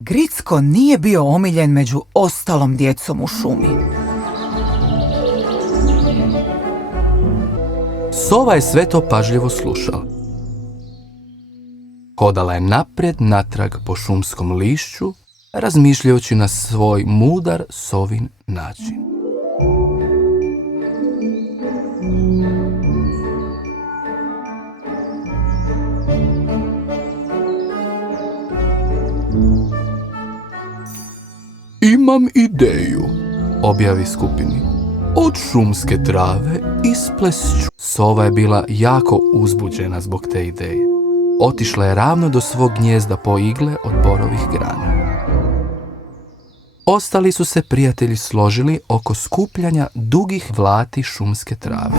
Gricko nije bio omiljen među ostalom djecom u šumi. Sova je sve to pažljivo slušala. Hodala je naprijed natrag po šumskom lišću, razmišljajući na svoj mudar sovin način. Imam ideju, objavi skupini. Od šumske trave isplesću. Sova je bila jako uzbuđena zbog te ideje. Otišla je ravno do svog gnijezda po igle od borovih grana. Ostali su se prijatelji složili oko skupljanja dugih vlati šumske trave.